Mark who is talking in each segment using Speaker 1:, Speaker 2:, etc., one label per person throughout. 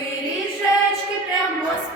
Speaker 1: кутя, пиріжечки прямо з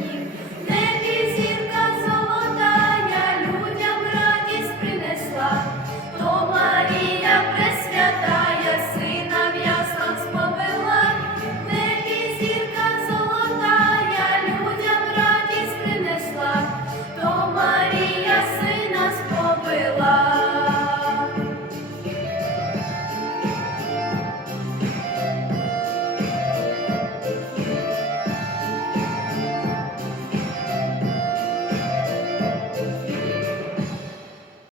Speaker 1: you.